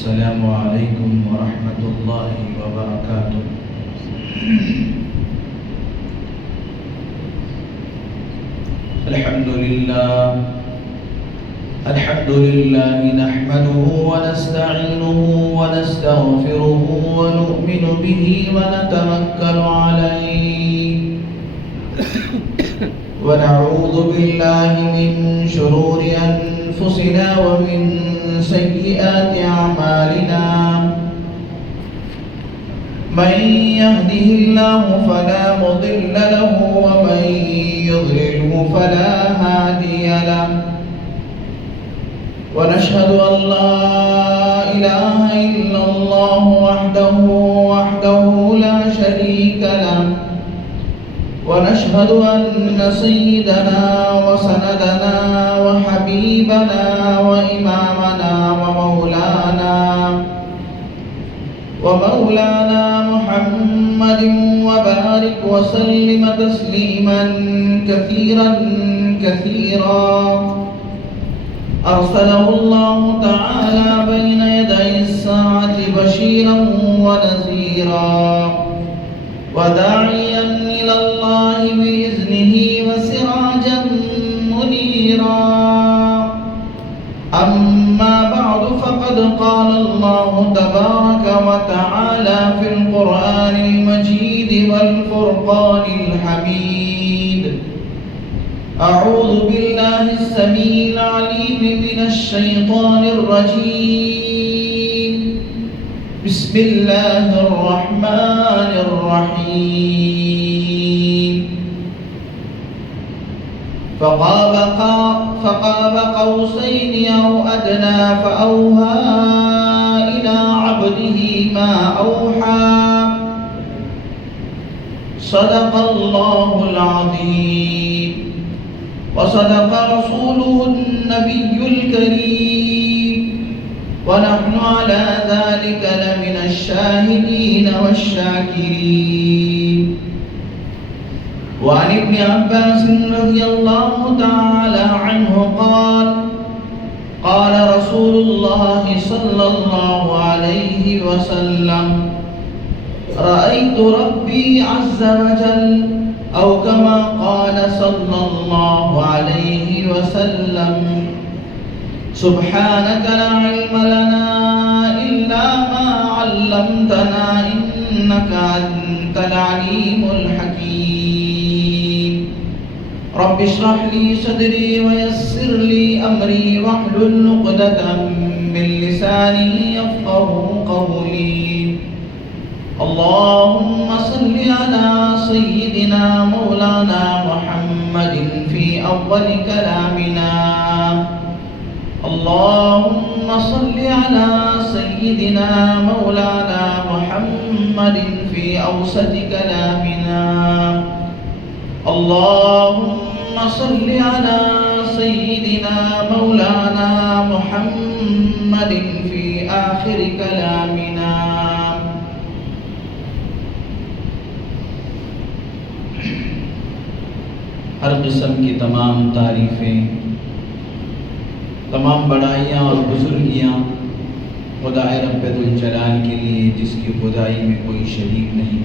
السلام علیکم ورحمۃ اللہ وبرکاتہ۔ الحمد للہ نحمده ونستعینه ونستغفره ونؤمن به ونتوکل علیہ ونعوذ باللہ من شرور انفسنا ومن سیئات اعمالنا من يهده الله فلا مضل له ومن يضلله فلا هادي له ونشهد أن لا إله إلا الله وحده لا شريك له ونشهد أن سيدنا وسندنا وحبيبنا وإمامنا ومولانا محمد وبارك وسلم تسليما كثيرا أرسله الله تعالى بين يدي الساعة بشيرا ونذيرا وداعيا إلى الله بإذنه وسراجا منيرا أما بعد فقد قال الله تبارك وتعالى في القرآن المجيد والفرقان الحميد أعوذ بالله السميع العليم من الشيطان الرجيم بسم الله الرحمن الرحيم فقاب قوسين أو أدنى فأوحى إلى عبده ما أوحى صدق الله العظيم وصدق رسوله النبي الكريم ونحن على ذلك لمن الشاهدين والشاكرين وعن ابن عباس رضي الله تعالى عنه قال رسول الله صلى الله عليه وسلم رأيت ربي عز وجل أو كما قال صلى الله عليه وسلم سبحانك لا علم لنا إلا ما علمتنا إنك أنت العليم الحكيم رب اشرح لي صدري ويسر لي أمري واحلل عقدة من لساني يفقهوا قولي اللهم صل على سيدنا مولانا محمد في أول كلامنا اللهم صل على سيدنا مولانا محمد في أوسط كلامنا اللهم صل على سيدنا مولانا محمد في آخر كلامنا ہر قسم کی تمام تعریفیں، تمام بڑائیاں اور بزرگیاں خدا رب ذوالجلال کے لیے جس کی خدائی میں کوئی شریک نہیں۔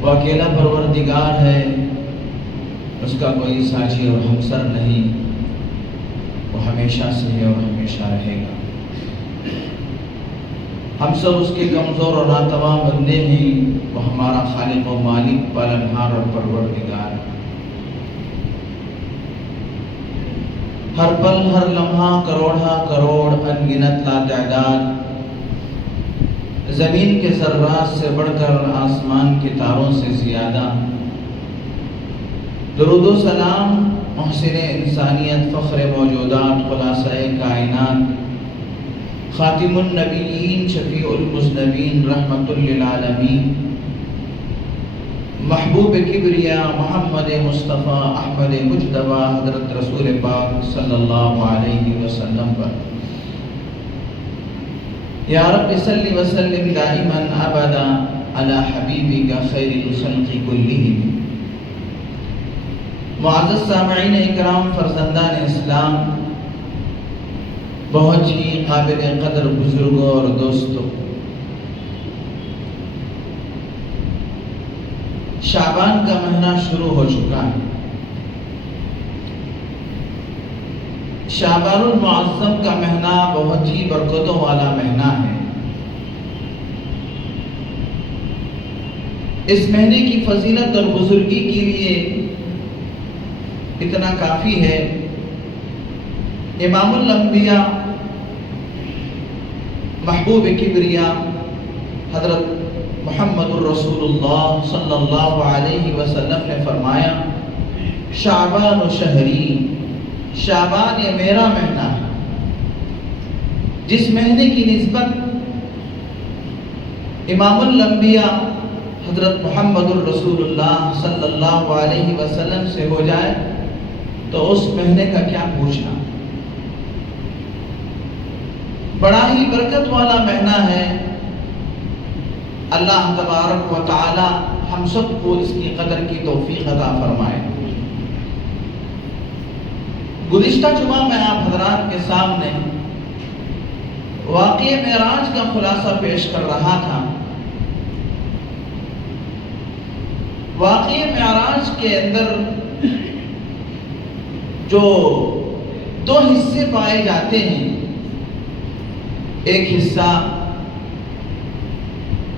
وہ اکیلا پروردگار ہے، اس کا کوئی ساجی اور ہمسر نہیں، وہ ہمیشہ سے ہے اور ہمیشہ رہے گا۔ ہم سب اس کے کمزور اور ناتواں بندے ہیں، وہ ہمارا خالق و مالک، پالنہار اور پروردگار۔ ہر پل ہر لمحہ کروڑا کروڑ انگنت لاتعداد زمین کے ذرات سے بڑھ کر آسمان کے تاروں سے زیادہ درود و سلام محسن انسانیت، فخر موجودات، خلاصہ کائنات، خاتم النبیین، شفیع المذنبین، رحمت للعالمین، محبوب کبریا محمد مصطفیٰ احمد مجتبی حضرت رسول پاک صلی اللہ علیہ وسلم پر یا رب صلی وسلم دائما ابدا علی حبیبک خیر الخلق کلہم۔ معزز سامعین اکرام، فرزندان اسلام، بہت ہی قابل قدر بزرگوں اور دوستوں، شعبان کا مہینہ شروع ہو چکا ہے۔ شعبان المعظم کا مہینہ بہت ہی برکتوں والا مہینہ ہے۔ اس مہینے کی فضیلت اور بزرگی کے لیے اتنا کافی ہے۔ امام الانبیاء، محبوب کبریا حضرت محمد الرسول اللہ صلی اللہ علیہ وسلم نے فرمایا، شعبان شہری، شعبان یہ میرا مہینہ ہے۔ جس مہینے کی نسبت امام الانبیاء حضرت محمد الرسول اللہ صلی اللہ علیہ وسلم سے ہو جائے تو اس مہینے کا کیا پوچھنا۔ بڑا ہی برکت والا مہینہ ہے۔ اللہ تبارک و تعالی ہم سب کو اس کی قدر کی توفیق عطا فرمائے۔ گزشتہ جمعہ میں آپ حضرات کے سامنے واقعہ معراج کا خلاصہ پیش کر رہا تھا۔ واقعہ معراج کے اندر جو دو حصے پائے جاتے ہیں، ایک حصہ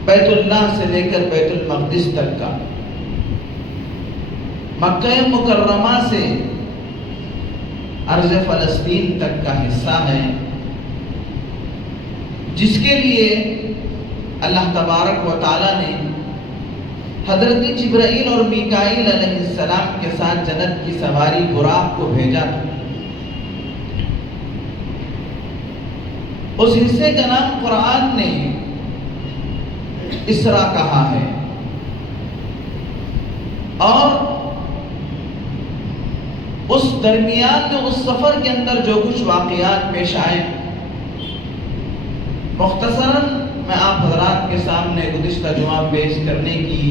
بیت اللہ سے لے کر بیت المقدس تک کا، مکہ مکرمہ سے ارض فلسطین تک کا حصہ ہے، جس کے لیے اللہ تبارک و تعالی نے حضرت جبرائیل اور میکائیل علیہ السلام کے ساتھ جنت کی سواری براق کو بھیجا تھا۔ اس حصے کا نام قرآن نے اسرا کہا ہے، اور اس درمیان میں اس سفر کے اندر جو کچھ واقعات پیش آئے، مختصراً میں آپ حضرات کے سامنے گزشتہ جمعہ پیش کرنے کی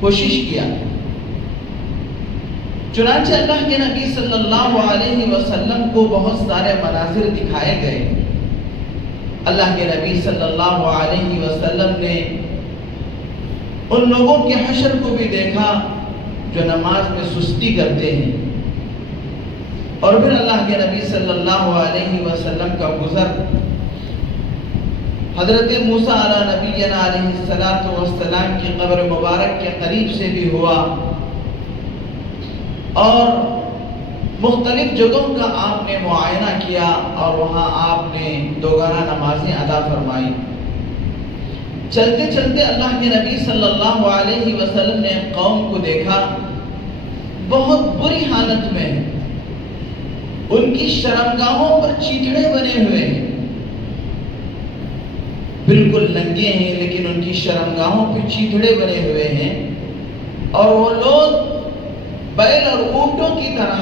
کوشش کیا۔ چنانچہ اللہ کے نبی صلی اللہ علیہ وسلم کو بہت سارے مناظر دکھائے گئے۔ اللہ کے نبی صلی اللہ علیہ وسلم نے ان لوگوں کے حشر کو بھی دیکھا جو نماز میں سستی کرتے ہیں، اور پھر اللہ کے نبی صلی اللہ علیہ وسلم کا گزر حضرت موسیٰ علیہ نبینا علیہ السلام کی قبر مبارک کے قریب سے بھی ہوا، اور مختلف جگہوں کا آپ نے معائنہ کیا، اور وہاں آپ نے دوگانہ نمازیں ادا فرمائی۔ چلتے چلتے اللہ کے نبی صلی اللہ علیہ وسلم نے قوم کو دیکھا، بہت بری حالت میں ہے، ان کی شرمگاہوں پر چیتڑے بنے ہوئے ہیں، بالکل ننگے ہیں لیکن ان کی شرمگاہوں پہ چیتڑے بنے ہوئے ہیں، اور وہ لوگ بیل اور اونٹوں کی طرح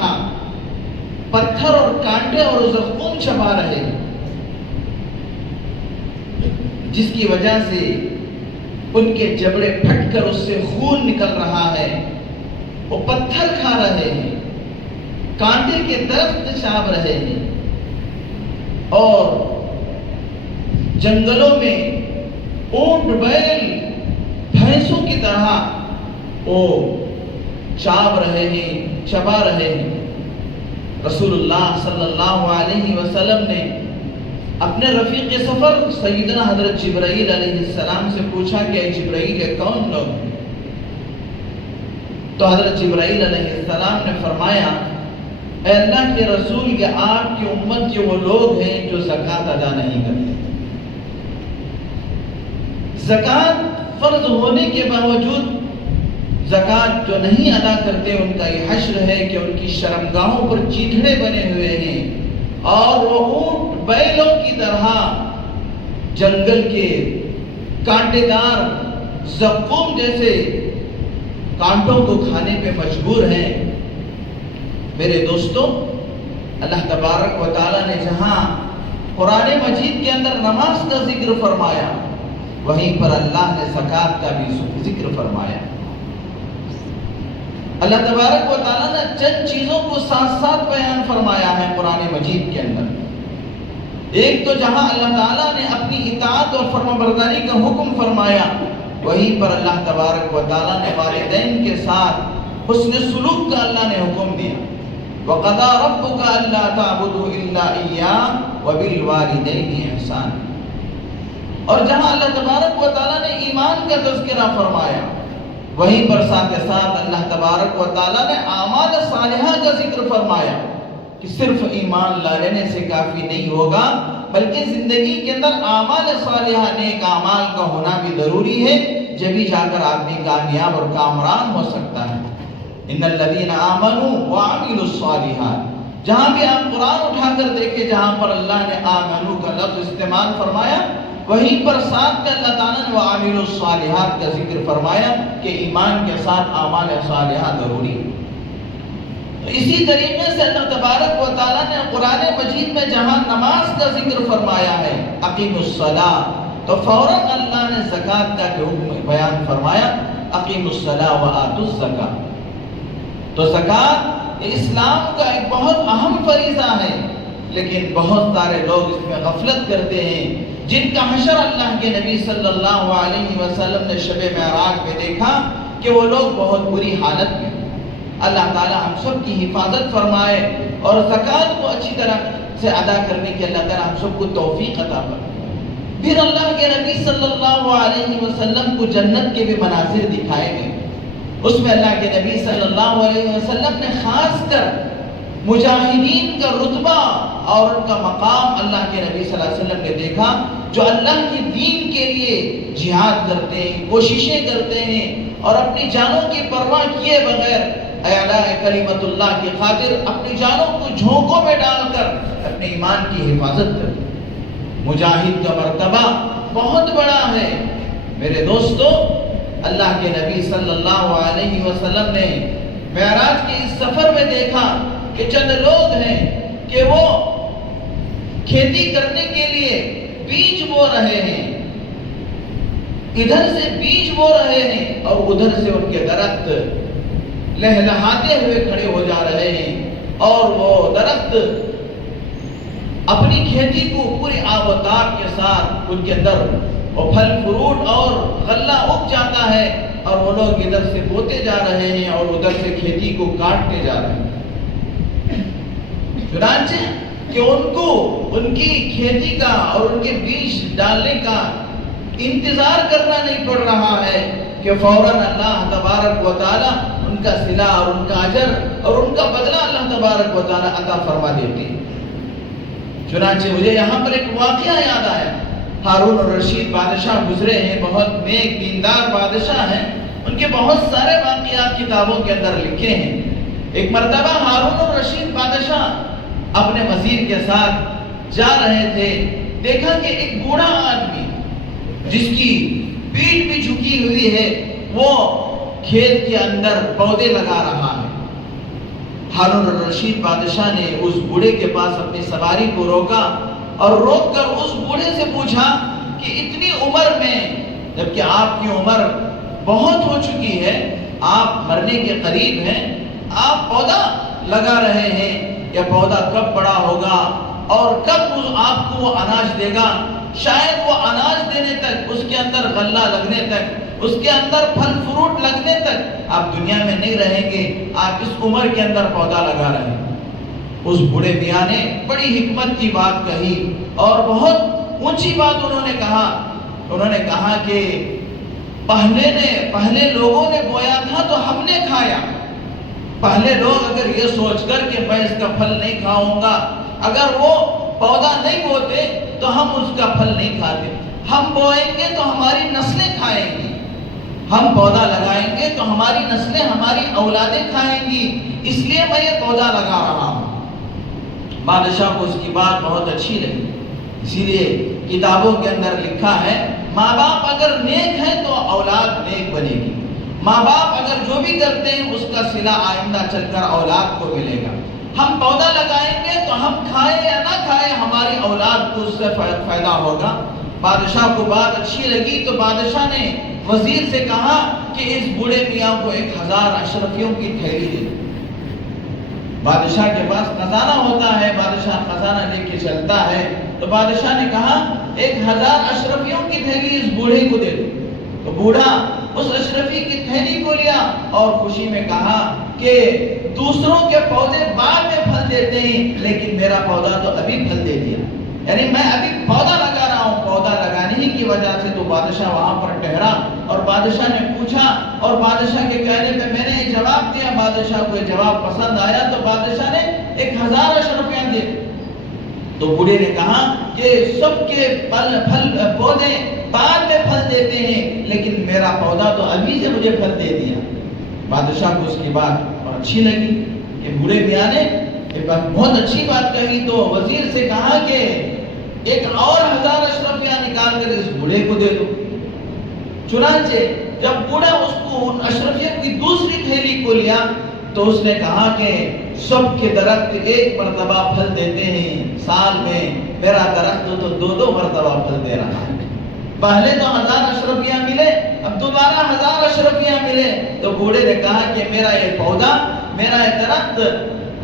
پتھر اور کانٹے اور زخم چبا رہے ہیں، جس کی وجہ سے ان کے جبڑے پھٹ کر اس سے خون نکل رہا ہے۔ وہ پتھر کھا رہے ہیں، کانٹے کے درخت چاب رہے ہیں، اور جنگلوں میں اونٹ بیل بھینسوں کی طرح وہ چاب رہے ہیں، چبا رہے ہیں۔ رسول اللہ صلی اللہ علیہ وسلم نے اپنے رفیق سفر سیدنا حضرت جبرائیل علیہ السلام سے پوچھا کہ اے جبرائیل، یہ کون لوگ ہیں؟ تو حضرت جبرائیل علیہ السلام نے فرمایا، اے اللہ کے رسول، کہ آپ کی امت کے وہ لوگ ہیں جو زکوٰۃ ادا نہیں کرتے۔ زکوٰۃ فرض ہونے کے باوجود زکوٰۃ جو نہیں ادا کرتے، ان کا یہ حشر ہے کہ ان کی شرمگاہوں پر چیتڑے بنے ہوئے ہیں، اور وہ اونٹ بیلوں کی طرح جنگل کے کانٹے دار زقوم جیسے کانٹوں کو کھانے پہ مجبور ہیں۔ میرے دوستوں، اللہ تبارک و تعالیٰ نے جہاں قرآن مجید کے اندر نماز کا ذکر فرمایا، وہیں پر اللہ نے زکوٰۃ کا بھی ذکر فرمایا۔ اللہ تبارک و تعالیٰ نے چند چیزوں کو ساتھ ساتھ بیان فرمایا ہے قرآن مجید کے اندر۔ ایک تو جہاں اللہ تعالیٰ نے اپنی اطاعت اور فرمانبرداری کا حکم فرمایا، وہیں پر اللہ تبارک و تعالیٰ نے والدین کے ساتھ حسن سلوک کا اللہ نے حکم دیا۔ وَقَضَى رَبُّكَ أَلَّا تَعْبُدُوا إِلَّا إِيَّاهُ وَبِالْوَالِدَيْنِ إِحْسَانًا، اور جہاں اللہ تبارک و تعالیٰ نے ایمان کا تذکرہ فرمایا، وہیں پر ساتھ ساتھ اللہ تبارک و تعالیٰ نے اعمال صالحہ کا ذکر فرمایا کہ صرف ایمان لا لینے سے کافی نہیں ہوگا، بلکہ زندگی کے اندر اعمال صالحہ نیک اعمال کا ہونا بھی ضروری ہے، جبھی جا کر آدمی کامیاب اور کامران ہو سکتا ہے۔ ان الذین آمنوا وعملوا الصالحات، جہاں بھی آپ قرآن اٹھا کر دیکھیں جہاں پر اللہ نے آمنوا کا لفظ استعمال فرمایا، وہیں پر ساتھ کا اللہ تعالیٰ نے وعملوا الصالحات کا ذکر فرمایا کہ ایمان کے ساتھ اعمال صالحہ ضروری ہے۔ تو اسی طریقے سے اللہ تبارک و تعالیٰ نے قرآن مجید میں جہاں نماز کا ذکر فرمایا ہے اقیم الصلاۃ، تو فوراً اللہ نے زکوٰۃ کا جو حکم بیان فرمایا اقیم الصلاۃ وآتوا الزکاۃ۔ تو زکوٰۃ اسلام کا ایک بہت اہم فریضہ ہے، لیکن بہت سارے لوگ اس میں غفلت کرتے ہیں، جن کا حشر اللہ کے نبی صلی اللہ علیہ وسلم نے شب معراج میں دیکھا کہ وہ لوگ بہت بری حالت میں۔ اللہ تعالیٰ ہم سب کی حفاظت فرمائے اور زکوٰۃ کو اچھی طرح سے ادا کرنے کی اللہ تعالیٰ ہم سب کو توفیق عطا فرمائے۔ پھر اللہ کے نبی صلی اللہ علیہ وسلم کو جنت کے بھی مناظر دکھائے گئے، اس میں اللہ کے نبی صلی اللہ علیہ وسلم نے خاص کر مجاہدین کا رتبہ اور ان کا مقام اللہ کے نبی صلی اللہ علیہ وسلم نے دیکھا، جو اللہ کے دین کے لیے جہاد کرتے ہیں، کوششیں کرتے ہیں اور اپنی جانوں کی پرواہ کیے بغیر اعلاء کلمت اللہ کی خاطر اپنی جانوں کو جھونکوں میں ڈال کر اپنے ایمان کی حفاظت کرتے ہیں۔ مجاہد کا مرتبہ بہت بڑا ہے میرے دوستو۔ اللہ کے نبی صلی اللہ علیہ وسلم نے معراج کے اس سفر میں دیکھا کہ چند لوگ ہیں کہ وہ کھیتی کرنے کے لیے بیج بو رہے ہیں، ادھر سے بیج بو رہے ہیں اور ادھر سے ان کے درخت لہلہاتے ہوئے کھڑے ہو جا رہے ہیں، اور وہ درخت اپنی کھیتی کو پوری آب و تاب کے ساتھ ان کے اندر وہ پھل فروٹ اور غلہ اگ جاتا ہے، اور وہ لوگ ادھر سے بوتے جا رہے ہیں اور ادھر سے کھیتی کو کاٹتے جا رہے ہیں۔ چنانچہ کہ ان کو ان کی کھیتی کا اور ان کے بیج ڈالنے کا انتظار کرنا نہیں پڑ رہا ہے کہ فوراً اللہ تبارک و تعالیٰ ان کا صلہ اور ان کا اجر اور ان کا بدلہ اللہ تبارک و تعالیٰ عطا فرما دیتے ہیں۔ چنانچہ مجھے یہاں پر ایک واقعہ یاد آیا۔ ہارون الرشید بادشاہ گزرے ہیں، بہت نیک دیندار بادشاہ ہیں، ان کے بہت سارے واقعات کتابوں کے اندر لکھے ہیں۔ ایک مرتبہ ہارون الرشید بادشاہ اپنے وزیر کے ساتھ جا رہے تھے، دیکھا کہ ایک بوڑھا آدمی جس کی پیٹھ بھی جھکی ہوئی ہے وہ کھیت کے اندر پودے لگا رہا ہے۔ ہارون الرشید بادشاہ نے اس بوڑھے کے پاس اپنی سواری کو روکا اور روک کر اس بوڑھے سے پوچھا کہ اتنی عمر میں، جبکہ آپ کی عمر بہت ہو چکی ہے، آپ مرنے کے قریب ہیں، آپ پودا لگا رہے ہیں، یہ پودا کب بڑا ہوگا اور کب آپ کو وہ اناج دے گا؟ شاید وہ اناج دینے تک، اس کے اندر غلہ لگنے تک، اس کے اندر پھل فروٹ لگنے تک آپ دنیا میں نہیں رہیں گے، آپ اس عمر کے اندر پودا لگا رہے ہیں۔ اس بوڑھے میاں نے بڑی حکمت کی بات کہی اور بہت اونچی بات انہوں نے کہا۔ انہوں نے کہا کہ پہلے لوگوں نے بویا تھا تو ہم نے کھایا۔ پہلے لوگ اگر یہ سوچ کر کہ میں اس کا پھل نہیں کھاؤں گا، اگر وہ پودا نہیں بوتے تو ہم اس کا پھل نہیں کھاتے۔ ہم بوئیں گے تو ہماری نسلیں کھائیں گی، ہم پودا لگائیں گے تو ہماری نسلیں، ہماری اولادیں کھائیں گی، اس لیے میں یہ پودا لگا رہا ہوں۔ بادشاہ کو اس کی بات بہت اچھی لگی، اسی لیے کتابوں کے اندر لکھا ہے ماں باپ اگر نیک ہیں تو اولاد نیک بنے گی، ماں باپ اگر جو بھی کرتے ہیں اس کا صلہ آئندہ چل کر اولاد کو ملے گا۔ ہم پودا لگائیں گے تو ہم کھائیں یا نہ کھائیں ہماری اولاد کو اس سے فائدہ ہوگا۔ بادشاہ کو بات اچھی لگی تو بادشاہ نے وزیر سے کہا کہ اس بوڑھے میاں کو 1000 اشرفیوں کی تھیلی دے۔ بادشاہ کے پاس خزانہ ہوتا ہے، بادشاہ خزانہ لے کے چلتا ہے، تو بادشاہ نے کہا 1000 اشرفیوں کی تھیلی اس بوڑھے کو دے دو. تو بوڑھا اس اشرفی کی تھیلی کو لیا اور خوشی میں کہا کہ دوسروں کے پودے بعد میں پھل دیتے ہیں لیکن میرا پودا تو ابھی پھل دے دیا. یعنی میں ابھی پودا لگا رہا ہوں. پودا لگانے ہی کی وجہ سے تو بادشاہ وہاں پر ٹھہرا اور بادشاہ نے پوچھا اور بادشاہ کے کہنے پہ میں نے یہ جواب دیا. بادشاہ کو یہ جواب پسند آیا تو بادشاہ نے 1000 اشرفیاں دی. تو بوڑھے نے کہا کہ سب کے پودے بعد میں پھل دیتے ہیں لیکن میرا پودا تو ابھی سے مجھے پھل دے دیا. بادشاہ کو اس کی بات اور اچھی لگی کہ بوڑھے میاں نے بہت اچھی بات کہی. تو وزیر سے کہا کہ 1 اور 1000 اشرفیاں نکال کر اس بوڑھے کو دے دو. چنانچہ جب بوڑھا اس کو ان اشرفیوں کی دوسری تھیلی کو لیا تو اس نے کہا کہ سب کے درخت ایک مرتبہ پھل دیتے ہیں, سال میں میرا درخت تو 2 مرتبہ پھل دے رہا ہے. پہلے تو 1000 اشرفیاں ملے, اب دوبارہ 1000 اشرفیاں ملے. تو بوڑھے نے کہا کہ میرا یہ پودا, میرا یہ درخت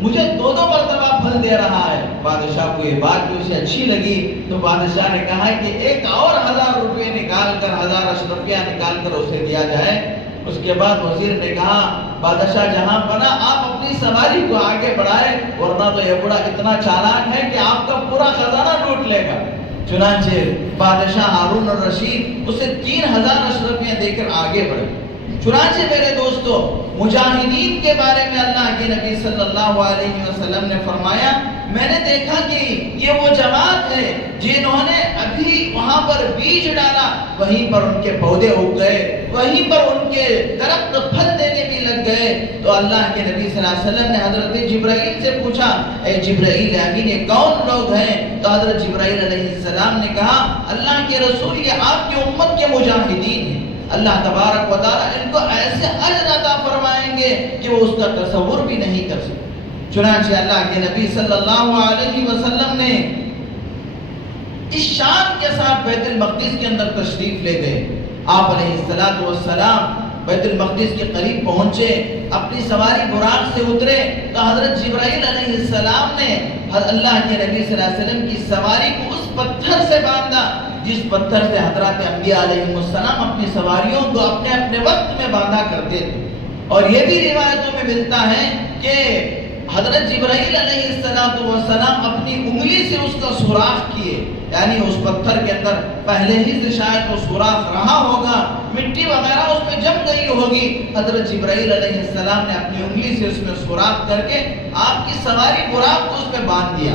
مجھے 2 مرتبہ پھل دے رہا ہے. بادشاہ کو یہ بات جو اسے اچھی لگی تو بادشاہ نے کہا کہ 1 اور 1000 روپے نکال کر 1000 اشرفیاں نکال کر اسے دیا جائے. اس کے بعد وزیر نے کہا بادشاہ جہاں بنا آپ اپنی سواری کو آگے بڑھائے ورنہ تو یہ بڑا اتنا چالاک ہے کہ آپ کا پورا خزانہ لوٹ لے گا. چنانچہ بادشاہ ہارون الرشید اسے 3000 اشرفیاں دے کر آگے بڑھے. چنانچہ میرے دوستو مجاہدین کے بارے میں اللہ کے نبی صلی اللہ علیہ وسلم نے فرمایا میں نے دیکھا کہ یہ وہ جماعت ہے جنہوں نے ابھی وہاں پر بیج ڈالا, وہیں پر ان کے پودے اگ گئے, وہیں پر ان کے درخت پھل دینے بھی لگ گئے. تو اللہ کے نبی صلی اللہ علیہ وسلم نے حضرت جبرائیل سے پوچھا اے جبرائیل امین یہ کون لوگ ہیں؟ تو حضرت جبرائیل علیہ السلام نے کہا اللہ کے رسول یہ آپ کی امت کے مجاہدین ہیں. اللہ تبارک و تعالیٰ ان کو ایسے اجر عطا فرمائیں گے کہ وہ اس کا تصور بھی نہیں کر سکتے. چنانچہ اللہ کے نبی صلی اللہ علیہ وسلم نے اس شان کے ساتھ بیت المقدس کے اندر تشریف لے گئے. آپ علیہ السلام بیت المقدس کے قریب پہنچے, اپنی سواری براق سے اترے تو حضرت جبرائیل علیہ السلام نے اللہ کے نبی صلی اللہ علیہ وسلم کی سواری کو اس پتھر سے باندھا جس پتھر سے حضرات انبیاء علیہ السلام اپنی سواریوں کو اپنے اپنے وقت میں باندھا کرتے تھے. اور یہ بھی روایتوں میں ملتا ہے کہ حضرت جبرائیل علیہ السلام اپنی انگلی سے اس کا سوراخ کیے, یعنی اس پتھر کے اندر پہلے ہی سے شاید وہ سوراخ رہا ہوگا, مٹی وغیرہ اس میں جم گئی ہوگی. حضرت جبرائیل علیہ السلام نے اپنی انگلی سے اس میں سوراخ کر کے آپ کی سواری براق کو اس میں باندھ دیا.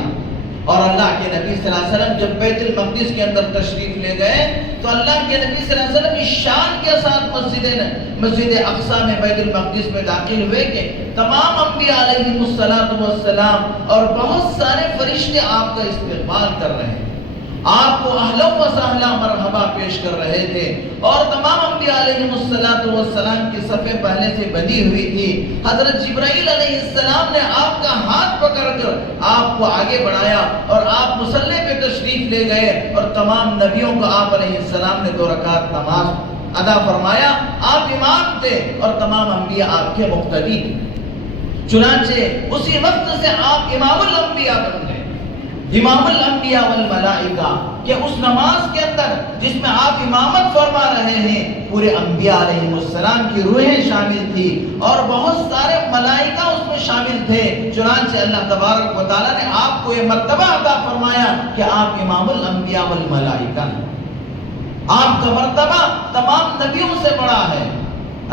اور اللہ کے نبی صلی اللہ علیہ وسلم جب بیت المقدس کے اندر تشریف لے گئے تو اللہ کے نبی صلی اللہ علیہ وسلم اس شان کے ساتھ مسجد اقصی میں بیت المقدس میں داخل ہوئے کہ تمام انبیاء علیہ السلام اور بہت سارے فرشتے آپ کا استقبال کر رہے ہیں, آپ کو اہلا و سہلا مرحبا پیش کر رہے تھے. اور تمام انبیاء علیہ السلام کی صفیں پہلے سے بندھی ہوئی تھی. حضرت جبرائیل علیہ السلام نے آپ کا ہاتھ پکڑ کر آپ کو آگے بڑھایا اور آپ مصلی پہ تشریف لے گئے اور تمام نبیوں کو آپ علیہ السلام نے 2 رکعت نماز ادا فرمایا. آپ امام تھے اور تمام انبیاء آپ کے مقتدی تھے. چنانچہ اسی وقت سے آپ امام الانبیاء بن گئے, امام الانبیاء والملائکہ, کہ اس نماز کے اندر جس میں آپ امامت فرما رہے ہیں پورے انبیاء علیہ السلام کی روحیں شامل تھی اور بہت سارے ملائکہ اس میں شامل تھے. چنانچہ اللہ تبارک و تعالیٰ نے آپ کو یہ مرتبہ عطا فرمایا کہ آپ امام الانبیاء والملائکہ ہیں. آپ کا مرتبہ تمام نبیوں سے بڑا ہے.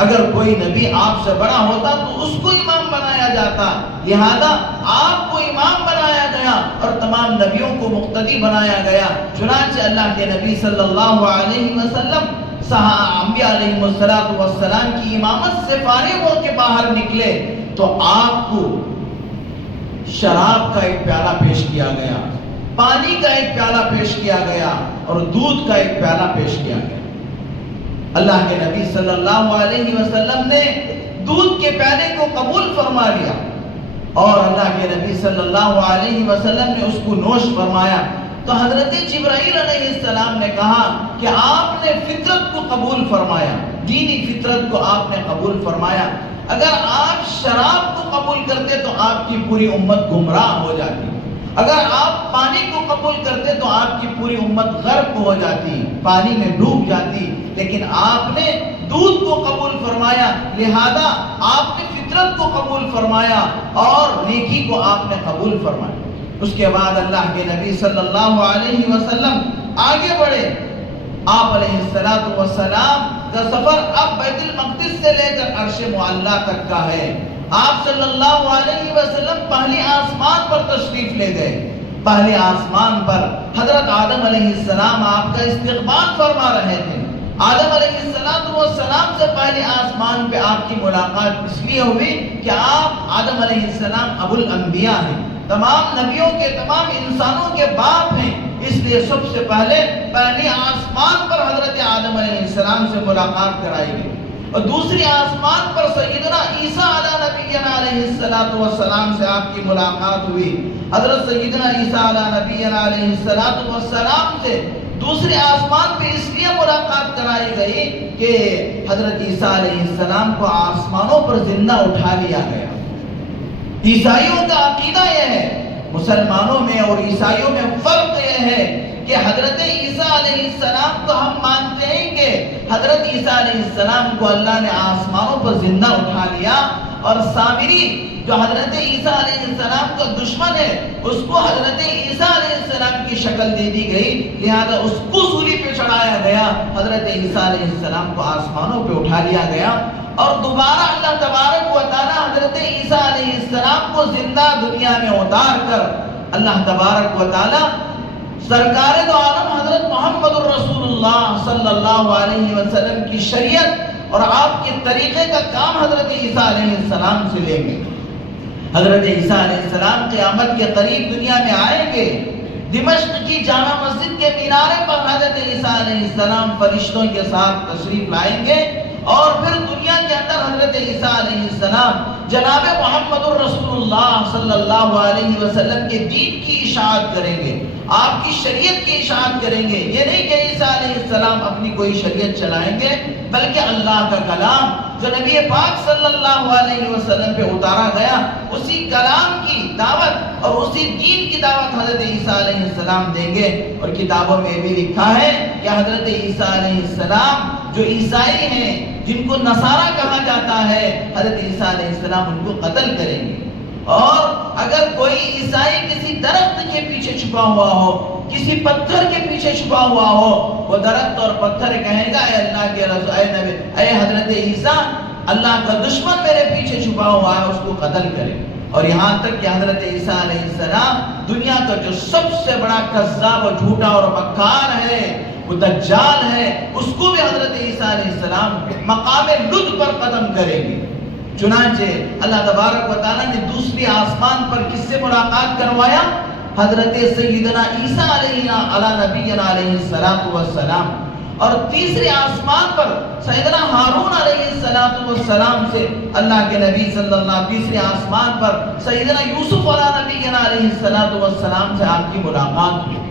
اگر کوئی نبی آپ سے بڑا ہوتا تو اس کو امام بنایا جاتا, لہذا آپ کو امام بنایا گیا اور تمام نبیوں کو مقتدی بنایا گیا. چنانچہ اللہ کے نبی صلی اللہ علیہ وسلم انبیاء علیہ السلام کی امامت سے فارغ ہو کے باہر نکلے تو آپ کو شراب کا ایک پیالہ پیش کیا گیا, پانی کا ایک پیالہ پیش کیا گیا اور دودھ کا ایک پیالہ پیش کیا گیا. اللہ کے نبی صلی اللہ علیہ وسلم نے دودھ کے پیالے کو قبول فرما لیا اور اللہ کے نبی صلی اللہ علیہ وسلم نے اس کو نوش فرمایا. تو حضرت جبرائیل علیہ السلام نے کہا کہ آپ نے فطرت کو قبول فرمایا, دینی فطرت کو آپ نے قبول فرمایا. اگر آپ شراب کو قبول کرتے تو آپ کی پوری امت گمراہ ہو جاتی. اگر آپ پانی کو قبول کرتے تو آپ کی پوری امت غرق ہو جاتی، پانی میں ڈوب جاتی، لیکن آپ نے دودھ کو قبول فرمایا، لہذا آپ نے فطرت کو قبول فرمایا اور نیکی کو آپ نے قبول فرمایا۔ اس کے بعد اللہ کے نبی صلی اللہ علیہ وسلم آگے بڑھے۔ آپ علیہ السلام کا سفر اب بیت المقدس سے لے کر عرش معلیٰ تک کا ہے۔ آپ صلی اللہ علیہ وسلم پہلی آسمان پر تشریف لے گئے۔ پہلے آسمان پر حضرت آدم علیہ السلام آپ کا استقبال فرما رہے تھے۔ آدم علیہ السلام سے پہلے آسمان پہ آپ کی ملاقات اس لیے ہوئی کہ آپ آدم علیہ السلام ابو الانبیاء ہیں، تمام نبیوں کے، تمام انسانوں کے باپ ہیں، اس لیے سب سے پہلی آسمان پر حضرت آدم علیہ السلام سے ملاقات کرائی گئی، اور دوسری آسمان پر سیدنا عیسیٰ علیہ نبینا علیہ السلام سے آپ کی ملاقات ہوئی۔ حضرت سیدنا عیسیٰ علیہ نبینا علیہ السلام سے دوسرے آسمان پہ اس لیے ملاقات کرائی گئی کہ حضرت عیسیٰ علیہ السلام کو آسمانوں پر زندہ اٹھا لیا گیا۔ عیسائیوں کا عقیدہ یہ ہے، مسلمانوں میں اور عیسائیوں میں فرق یہ ہے کہ حضرت عیسیٰ علیہ السلام کو ہم مانتے ہیں کہ حضرت عیسیٰ علیہ السلام کو اللہ نے آسمانوں پر زندہ اٹھا لیا، اور سامری جو حضرت عیسیٰ علیہ السلام کا دشمن ہے اس کو حضرت عیسیٰ علیہ السلام کی شکل دے دی گئی، لہذا اس کو سولی پہ چڑھایا گیا، حضرت عیسیٰ علیہ السلام کو آسمانوں پہ اٹھا لیا گیا، اور دوبارہ اللہ تبارک و تعالی حضرت عیسیٰ علیہ السلام کو زندہ دنیا میں اتار کر اللہ تبارک و تعالی سرکار دو عالم حضرت محمد الرسول اللہ صلی اللہ علیہ وسلم کی شریعت اور آپ کے طریقے کا کام حضرت عیسیٰ علیہ السلام سے لیں گے۔ حضرت عیسیٰ علیہ السلام قیامت کے قریب دنیا میں آئیں گے، دمشق کی جامع مسجد کے مینارے پر حضرت عیسیٰ علیہ السلام فرشتوں کے ساتھ تشریف لائیں گے، اور پھر دنیا کے اندر حضرت عیسیٰ علیہ السلام جناب محمد الرسول اللہ صلی اللہ علیہ وسلم کے دین کی اشاعت کریں گے، آپ کی شریعت کی اشاعت کریں گے۔ یہ نہیں کہ عیسیٰ علیہ السلام اپنی کوئی شریعت چلائیں گے، بلکہ اللہ کا کلام جو نبی پاک صلی اللہ علیہ وسلم پہ اتارا گیا، اسی کلام کی دعوت اور اسی دین کی دعوت حضرت عیسیٰ علیہ السلام دیں گے۔ اور کتابوں میں بھی لکھا ہے کہ حضرت عیسیٰ علیہ السلام جو عیسائی ہیں، جن کو نصارہ کہا جاتا ہے، حضرت عیسیٰ علیہ السلام ان کو قتل کریں گے، اور اگر کوئی عیسائی کسی درخت کے پیچھے چھپا ہوا ہو، کسی پتھر کے پیچھے چھپا ہوا ہو، وہ درخت اور پتھر کہے گا اے اللہ کے رسول، اے نبی، اے حضرت عیسیٰ، اللہ کا دشمن میرے پیچھے چھپا ہوا ہے، اس کو قتل کرے۔ اور یہاں تک کہ حضرت عیسیٰ علیہ السلام دنیا کا جو سب سے بڑا کذاب اور جھوٹا اور مکار ہے، وہ دجال ہے، اس کو بھی حضرت عیسیٰ علیہ السلام مقام لد پر قدم کریں گے۔ چنانچہ اللہ تبارک و تعالیٰ نے دوسری آسمان پر کس سے ملاقات کروایا؟ حضرت سیدنا عیسیٰ علیہ نبینا علیہ السلام، اور تیسری آسمان پر سیدنا ہارون علیہ السلام سے اللہ کے نبی صلی اللہ، تیسری آسمان پر سیدنا یوسف علیہ نبینا علیہ السلام سے آپ کی ملاقات ہوئی۔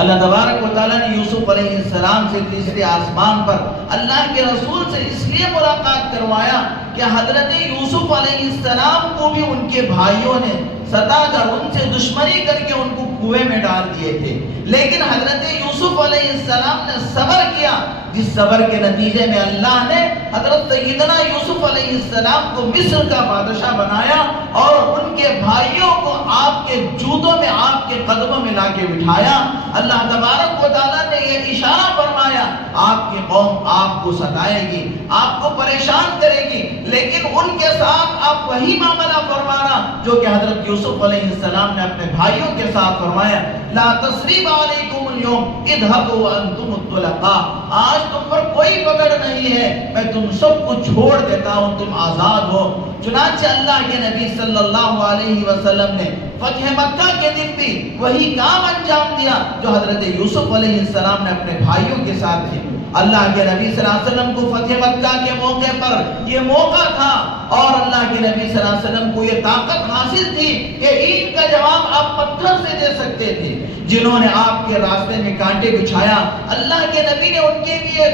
اللہ تبارک و تعالیٰ نے یوسف علیہ السلام سے تیسری آسمان پر اللہ کے رسول سے اس لیے ملاقات کروایا کہ حضرت یوسف علیہ السلام کو بھی ان کے بھائیوں نے ستا کر ان سے دشمنی کر کے ان کو کنویں میں ڈال دیے تھے، لیکن حضرت یوسف علیہ السلام نے صبر کیا، جس صبر کے نتیجے میں اللہ نے حضرت سیدنا یوسف علیہ السلام کو مصر کا بادشاہ بنایا، اور ان کے بھائیوں کو آپ کے جوتوں میں، آپ کے قدموں میں لا کے بٹھایا۔ اللہ تبارک و تعالیٰ نے یہ اشارہ فرمایا، آپ کی قوم آپ کو ستائے گی، آپ کو پریشان کرے گی، لیکن ان کے ساتھ آپ وہی معاملہ فرمانا جو کہ حضرت یوسف علیہ السلام نے اپنے بھائیوں کے ساتھ فرمایا، لا تثریب علیکم اليوم اذهبوا وانتم الطلقاء، آج تم پر کوئی پکڑ نہیں ہے، میں تم سب کو چھوڑ دیتا ہوں، تم آزاد ہو۔ چنانچہ اللہ کے نبی صلی اللہ علیہ وسلم نے فتح مکہ کے دن بھی وہی کام انجام دیا جو حضرت یوسف علیہ السلام نے اپنے بھائیوں کے ساتھ کیا۔ اللہ کے نبی صلی اللہ علیہ وسلم کو فتح مکہ کے موقع پر یہ موقع تھا، اور اللہ کے نبی صلی اللہ علیہ وسلم کو یہ طاقت حاصل تھی کہ اینٹ کا جواب آپ پتھر سے دے سکتے تھے۔ جنہوں نے آپ کے راستے میں کانٹے بچھایا، اللہ کے نبی نے ان کے لیے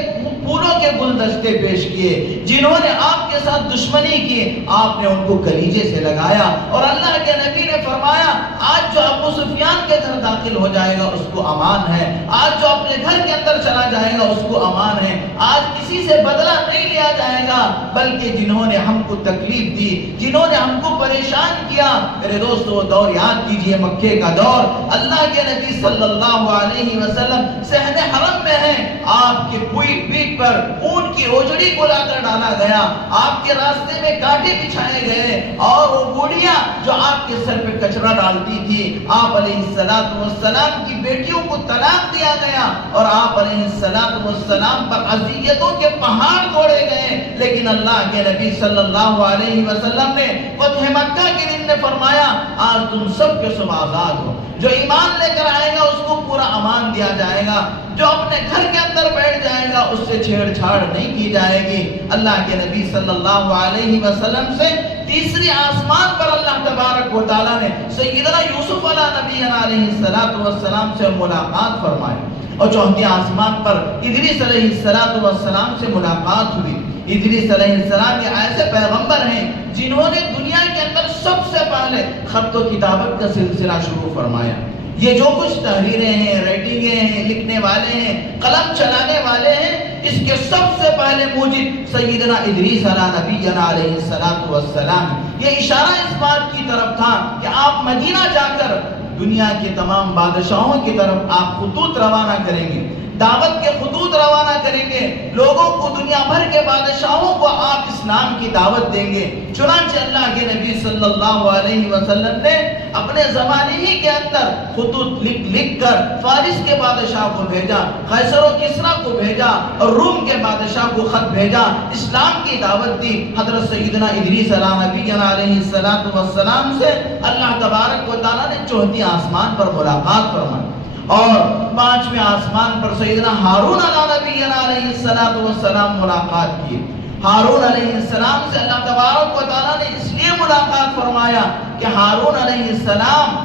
پھولوں کے گلدستے پیش کیے، جنہوں نے آپ کے ساتھ دشمنی کی آپ نے ان کو کلیجے سے لگایا، اور اللہ کے نبی نے فرمایا آج جو ابو سفیان کے گھر داخل ہو جائے گا اس کو امان ہے، آج جو اپنے گھر کے اندر چلا جائے گا اس کو امان ہے، آج کسی سے بدلہ نہیں لیا جائے گا، بلکہ جنہوں نے ہم کو تکلیف دی، جنہوں نے ہم کو پریشان کیا۔ میرے دوستو دور یاد کیجئے، مکے کا دور، اللہ کے نبی صلی اللہ علیہ وسلم صحن حرم میں ہیں، آپ کے پیٹھ پر اونٹ کی اوجڑی کو لا کر ڈالا گیا، آپ کے راستے میں کانٹے بچھائے گئے، اور وہ بوڑھیاں جو آپ کے سر پہ کچرا ڈالتی تھی، آپ علیہ السلام کی بیٹیوں کو طلاق دیا گیا، اور آپ علیہ السلام پر اذیتوں کے پہاڑ توڑے گئے، لیکن اللہ کے نبی صلی اللہ علیہ وسلم نے فتح مکہ کے دن نے فرمایا آج تم سب کے سب آزاد ہو، جو ایمان لے کر آئے گا اس کو پورا امان دیا جائے گا، جو اپنے گھر کے اندر بیٹھ جائے گا اس سے چھیڑ چھاڑ نہیں کی جائے گی۔ اللہ کے نبی صلی اللہ علیہ وسلم سے تیسری آسمان پر اللہ تبارک و تعالیٰ نے سیدنا یوسف علیہ السلام سے ملاقات فرمائی، اور چوتھی آسمان پر ادریس علیہ السلام سے ملاقات ہوئی۔ ادریس علیہ السلام یہ ایسے پیغمبر ہیں جنہوں نے دنیا کے اندر سب سے پہلے خط و کتابت کا سلسلہ شروع فرمایا۔ یہ جو کچھ تحریریں ہیں، رائٹنگیں ہیں، لکھنے والے ہیں، قلم چلانے والے ہیں، اس کے سب سے پہلے موجد سیدنا ادریس علیہ السلام۔ یہ اشارہ اس بات کی طرف تھا کہ آپ مدینہ جا کر دنیا کے تمام بادشاہوں کی طرف آپ خطوط روانہ کریں گے، دعوت کے خطوط روانہ کریں گے، لوگوں کو دنیا بھر کے بادشاہوں کو آپ اسلام کی دعوت دیں گے۔ چنانچہ اللہ کے نبی صلی اللہ علیہ وسلم نے اپنے زمانے ہی کے اندر خطوط لکھ کر فارس کے بادشاہ کو بھیجا، قیصر و کسریٰ کو بھیجا، اور روم کے بادشاہ کو خط بھیجا، اسلام کی دعوت دی۔ حضرت سیدنا ادریس علیہ السلام سے اللہ تبارک و تعالیٰ نے چوتھی آسمان پر ملاقات فرمائی، اور پانچویں آسمان پر سیدنا ہارون علیہ السلام ملاقات کی۔ ہارون علیہ السلام سے اللہ تبارک و تعالیٰ نے اس لیے ملاقات فرمایا کہ ہارون علیہ السلام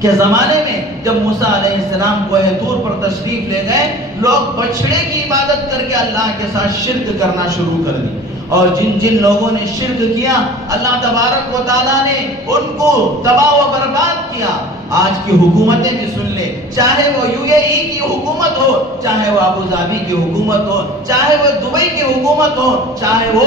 کے زمانے میں جب موسیٰ علیہ السلام کوہ طور پر تشریف لے گئے، لوگ بچھڑے کی عبادت کر کے اللہ کے ساتھ شرک کرنا شروع کر دی، اور جن لوگوں نے شرک کیا اللہ تبارک و تعالیٰ نے ان کو تباہ و برباد کیا۔ آج کی حکومتیں بھی سن لیں، چاہے وہ UAE کی حکومت ہو، چاہے وہ ابوظہبی کی حکومت ہو، چاہے وہ دبئی کی حکومت ہو، چاہے وہ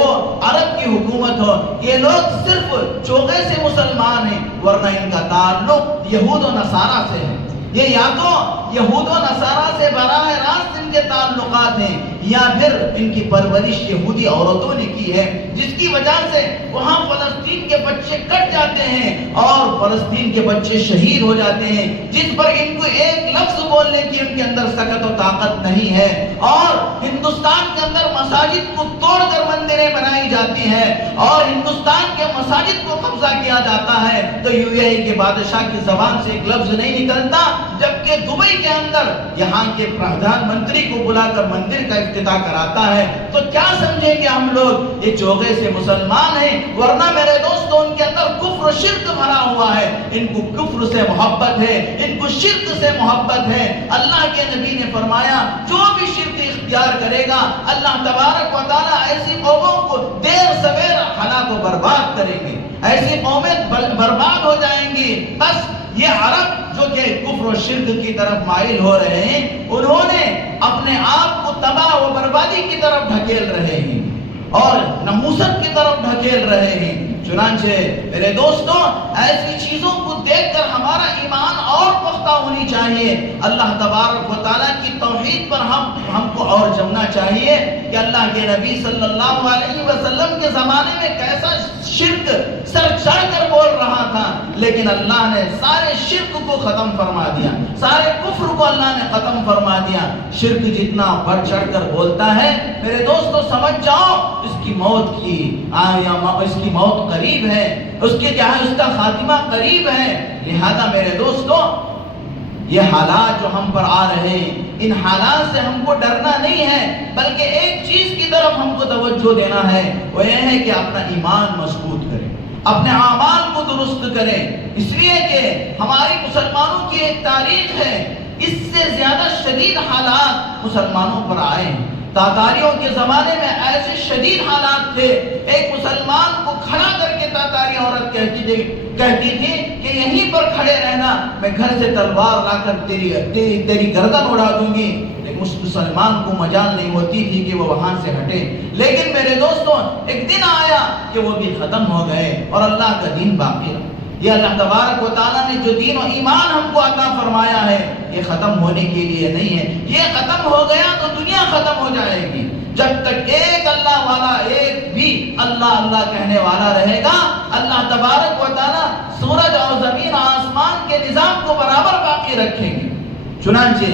عرب کی حکومت ہو، یہ لوگ صرف چوغے سے مسلمان ہیں، ورنہ ان کا تعلق یہود و نصارہ سے ہے۔ یہ یا تو یہود و نصارہ سے براہ راست ان کے تعلقات ہیں، یا پھر ان کی پرورش یہودی عورتوں نے کی ہے، جس کی وجہ سے وہاں فلسطین کے بچے کٹ جاتے ہیں اور فلسطین کے بچے شہید ہو جاتے ہیں، جس پر ان کو ایک لفظ بولنے کی ان کے اندر سکت و طاقت نہیں ہے، اور ہندوستان کے اندر مساجد کو توڑ کر مندریں بنائی جاتی ہیں، اور ہندوستان کے مساجد کو قبضہ کیا جاتا ہے، تو UAE کے بادشاہ کی زبان سے ایک لفظ نہیں نکلتا، جبکہ دبئی کے اندر یہاں کے پردھان منتری کو بلا کر مندر کا افتتاح کراتا ہے، تو کیا سمجھیں گے ہم لوگ یہ چوغے سے مسلمان ہیں، ورنہ میرے دوستو ان کے اندر کفر و شرک بھرا ہوا ہے، ان کو کفر سے محبت ہے، ان کو شرک سے محبت ہے۔ اللہ کے نبی نے فرمایا جو بھی شرک اختیار کرے گا اللہ تبارک و تعالیٰ ایسی قوموں کو دیر سویر ہلاک و برباد کریں گے، ایسی قومیں برباد ہو جائیں گی۔ بس یہ عرب جو کہ کفر و شرک کی طرف مائل ہو رہے ہیں، انہوں نے اپنے آپ کو تباہ و بربادی کی طرف ڈھکیل رہے ہیں اور نحوست کی طرف ڈھکیل رہے ہیں۔ چنانچہ میرے دوستوں ایسی چیزوں کو دیکھ کر ہمارا ایمان اور پختہ ہونی چاہیے، اللہ تبارک و تعالیٰ کی توحید پر ہم کو اور جمنا چاہیے کہ اللہ کے نبی صلی اللہ علیہ وسلم کے زمانے میں کیسا شرک سر چڑھ کر بول رہا تھا، لیکن اللہ نے سارے شرک کو ختم فرما دیا، سارے کفر کو اللہ نے ختم فرما دیا۔ شرک جتنا بڑھ چڑھ کر بولتا ہے میرے دوستو سمجھ جاؤ اس کی موت قریب ہے، اس کا خاتمہ قریب ہے۔ لہذا میرے دوستو یہ حالات جو ہم پر آ رہے ہیں، ان حالات سے ہم کو ڈرنا نہیں ہے، بلکہ ایک چیز کی طرف ہم کو توجہ دینا ہے، وہ یہ ہے کہ اپنا ایمان مضبوط کریں، اپنے اعمال کو درست کریں، اس لیے کہ ہماری مسلمانوں کی ایک تاریخ ہے، اس سے زیادہ شدید حالات مسلمانوں پر آئے ہیں۔ تاتاریوں کے زمانے میں ایسے شدید حالات تھے، ایک مسلمان کو کھڑا کر کے تاتاری عورت کہتی تھی کہ یہیں پر کھڑے رہنا، میں گھر سے تلوار لا کر تیری گردن اڑا دوں گی۔ اس مسلمان کو مجال نہیں ہوتی تھی کہ وہ وہاں سے ہٹے، لیکن میرے دوستوں ایک دن آیا کہ وہ بھی ختم ہو گئے اور اللہ کا دین باقی رہا۔ یہ اللہ تبارک و تعالیٰ نے جو دین و ایمان ہم کو عطا فرمایا ہے، یہ ختم ہونے کے لیے نہیں ہے۔ یہ ختم ہو گیا تو دنیا ختم ہو جائے گی۔ جب تک ایک اللہ والا، ایک بھی اللہ اللہ کہنے والا رہے گا، اللہ تبارک و تعالیٰ سورج اور زمین آسمان کے نظام کو برابر باقی رکھیں گے۔ چنانچہ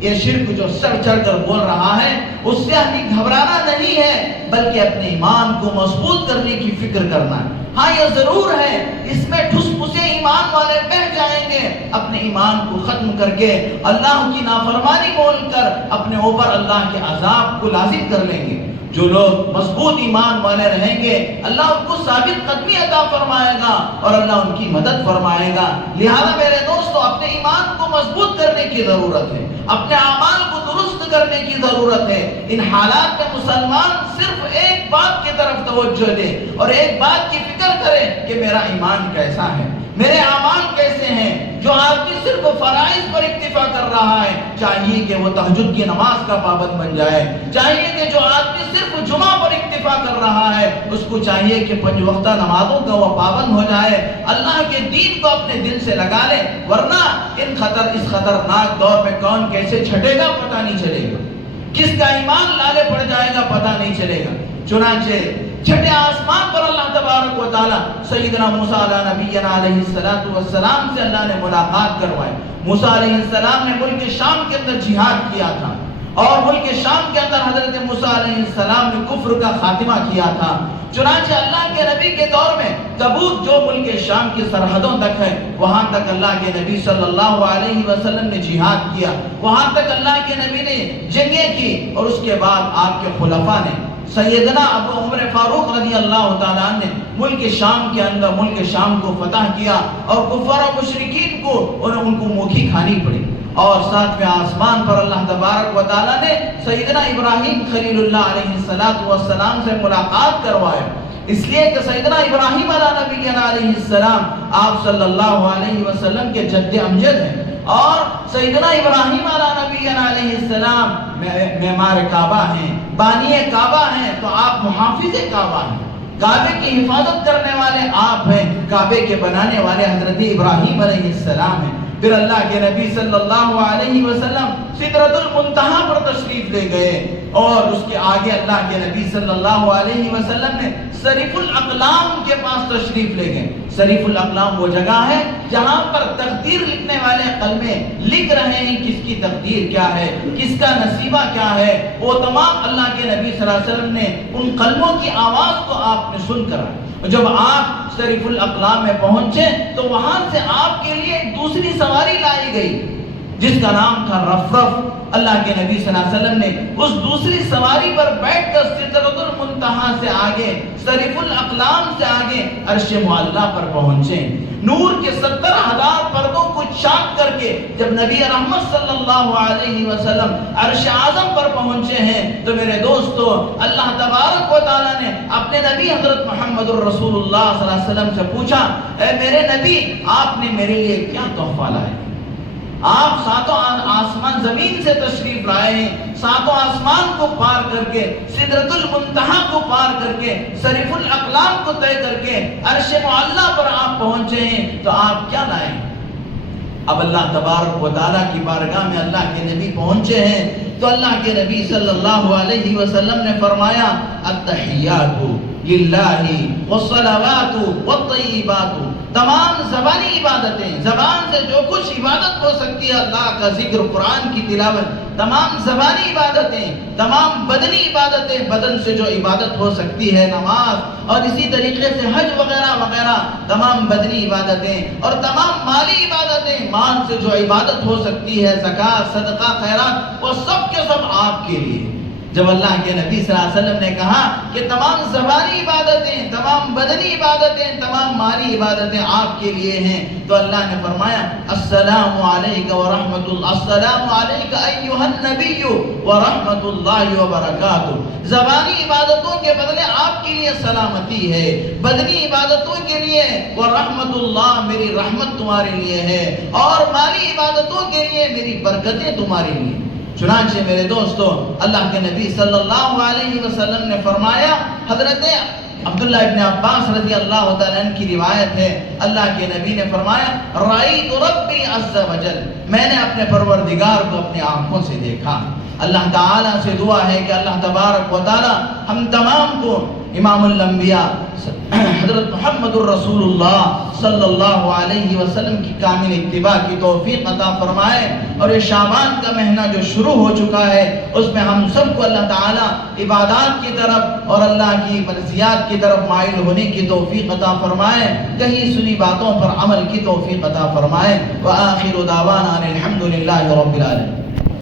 یہ شرک جو سر چڑھ کر بول رہا ہے، اس سے ہمیں گھبرانا نہیں ہے، بلکہ اپنے ایمان کو مضبوط کرنے کی فکر کرنا ہے۔ ہاں یہ ضرور ہے، اس میں ٹھس پھسے ایمان والے بہ جائیں گے، اپنے ایمان کو ختم کر کے اللہ کی نافرمانی بول کر اپنے اوپر اللہ کے عذاب کو لازم کر لیں گے۔ جو لوگ مضبوط ایمان والے رہیں گے، اللہ ان کو ثابت قدمی عطا فرمائے گا اور اللہ ان کی مدد فرمائے گا۔ لہذا میرے دوستو، اپنے ایمان کو مضبوط کرنے کی ضرورت ہے، اپنے اعمال کو درست کرنے کی ضرورت ہے۔ ان حالات میں مسلمان صرف ایک بات کی طرف توجہ دے اور ایک بات کی فکر کرے کہ میرا ایمان کیسا ہے، میرے اعمال کیسے ہیں۔ جو آدمی صرف فرائض پر اکتفا کر رہا ہے، چاہیے کہ وہ تہجد کی نماز کا پابند بن جائے۔ چاہیے کہ جو آدمی صرف جمعہ پر اکتفا کر رہا ہے، اس کو چاہیے کہ 5 وقتہ نمازوں کا وہ پابند ہو جائے، اللہ کے دین کو اپنے دل سے لگا لے، ورنہ اس خطرناک دور میں کون کیسے چھٹے گا پتہ نہیں چلے گا، کس کا ایمان لالے پڑ جائے گا پتہ نہیں چلے گا۔ چنانچہ چھٹے آسمان پر اللہ تبارک و تعالیٰ سیدنا موسیٰ علیہ نبینا علیہ السلام سے اللہ نے ملاقات کروائی۔ موسیٰ علیہ السلام نے ملک شام کے اندر جہاد کیا تھا، اور ملک شام کے اندر حضرت موسیٰ علیہ السلام نے کفر کا خاتمہ کیا تھا۔ چنانچہ اللہ کے نبی کے دور میں تبوک جو ملک شام کی سرحدوں تک ہے، وہاں تک اللہ کے نبی صلی اللہ علیہ وسلم نے جہاد کیا، وہاں تک اللہ کے نبی نے جنگیں کی، اور اس کے بعد آپ کے خلفاء نے سیدنا ابو عمر فاروق رضی اللہ تعالیٰ عنہ نے ملک شام کے اندر ملک شام کو فتح کیا، اور کفار و مشرکین کو ان کو موکھی کھانی پڑی۔ اور ساتویں آسمان پر اللہ تبارک و تعالیٰ نے سیدنا ابراہیم خلیل اللہ علیہ السلام سے ملاقات کروایا، اس لیے کہ سیدنا ابراہیم علیہ السلام آپ صلی اللہ علیہ وسلم کے جد امجد ہیں، اور سیدنا ابراہیم علیہ السلام معمار کعبہ ہیں، بانی کعبہ ہیں، تو آپ محافظ کعبہ ہیں، کعبے کی حفاظت کرنے والے آپ ہیں، کعبے کے بنانے والے حضرت ابراہیم علیہ السلام ہیں۔ پھر اللہ کے نبی صلی اللہ علیہ وسلم سدرۃ المنتہا پر تشریف لے گئے، اور اس کے آگے اللہ کے نبی صلی اللہ علیہ وسلم نے صریف الاقلام کے پاس تشریف لے گئے۔ صریف الاقلام وہ جگہ ہے جہاں پر تقدیر لکھنے والے قلمیں لکھ رہے ہیں کس کی تقدیر کیا ہے، کس کا نصیبہ کیا ہے، وہ تمام اللہ کے نبی صلی اللہ علیہ وسلم نے ان قلموں کی آواز کو آپ نے سن کر، جب آپ صریف الاقلام میں پہنچے تو وہاں سے آپ کے لیے ایک دوسری سواری لائی گئی جس کا نام تھا رفرف۔ اللہ کے نبی صلی اللہ علیہ وسلم نے اس دوسری سواری پر بیٹھ کر سدرۃ المنتہا سے آگے، صریف الاقلام سے آگے عرش معلیٰ پر پہنچے۔ نور کے 70,000 پردوں کو چاک کر کے جب نبی رحمت صلی اللہ علیہ وسلم عرش اعظم پر پہنچے ہیں، تو میرے دوستو اللہ تبارک و تعالیٰ نے اپنے نبی حضرت محمد الرسول اللہ صلی اللہ علیہ وسلم سے پوچھا، اے میرے نبی، آپ نے میرے لیے کیا تحفہ لائے؟ آپ ساتوں آسمان زمین سے تشریف لائے ہیں، ساتوں آسمان کو پار کر کے، سدرۃ المنتہا کو پار کر کے، صریف الاقلام کو طے کر کے عرش معلیٰ پر آپ پہنچے ہیں، تو آپ کیا لائے؟ اب اللہ تبارک و تعالیٰ کی بارگاہ میں اللہ کے نبی پہنچے ہیں، تو اللہ کے نبی صلی اللہ علیہ وسلم نے فرمایا، التحیات للہ والصلوات والطیبات، تمام زبانی عبادتیں، زبان سے جو کچھ عبادت ہو سکتی ہے، اللہ کا ذکر، قرآن کی تلاوت، تمام زبانی عبادتیں، تمام بدنی عبادتیں، بدن سے جو عبادت ہو سکتی ہے نماز، اور اسی طریقے سے حج وغیرہ وغیرہ تمام بدنی عبادتیں، اور تمام مالی عبادتیں، مال سے جو عبادت ہو سکتی ہے، زکوٰۃ، صدقہ، خیرات، وہ سب کے سب آپ کے لیے۔ جب اللہ کے نبی صلی اللہ علیہ وسلم نے کہا کہ تمام زبانی عبادتیں، تمام بدنی عبادتیں، تمام مالی عبادتیں آپ کے لیے ہیں، تو اللہ نے فرمایا السلام علیک ورحمۃ اللہ، السلام علیک ایھا النبی ورحمۃ اللہ وبرکاتہ۔ زبانی عبادتوں کے بدلے آپ کے لیے سلامتی ہے، بدنی عبادتوں کے لیے ورحمۃ اللہ میری رحمت تمہارے لیے ہے، اور مالی عبادتوں کے لیے میری برکتیں تمہارے لیے۔ چنانچہ میرے دوستو، اللہ کے نبی صلی اللہ علیہ وسلم نے فرمایا، حضرت عبداللہ ابن عباس رضی اللہ تعالیٰ عنہ کی روایت ہے، اللہ کے نبی نے فرمایا رأیت ربی عز وجل، میں نے اپنے پروردگار کو اپنی آنکھوں سے دیکھا۔ اللہ تعالیٰ سے دعا ہے کہ اللہ تبارک و تعالیٰ ہم تمام کو امام الانبیاء حضرت محمد الرسول اللہ صلی اللہ علیہ وسلم کی کامل اتباع کی توفیق عطا فرمائے، اور یہ شعبان کا مہینہ جو شروع ہو چکا ہے اس میں ہم سب کو اللہ تعالیٰ عبادات کی طرف اور اللہ کی مرضیات کی طرف مائل ہونے کی توفیق عطا فرمائے، کہیں سنی باتوں پر عمل کی توفیق عطا فرمائے۔ وآخر دعوانا الحمد للہ رب العالمین۔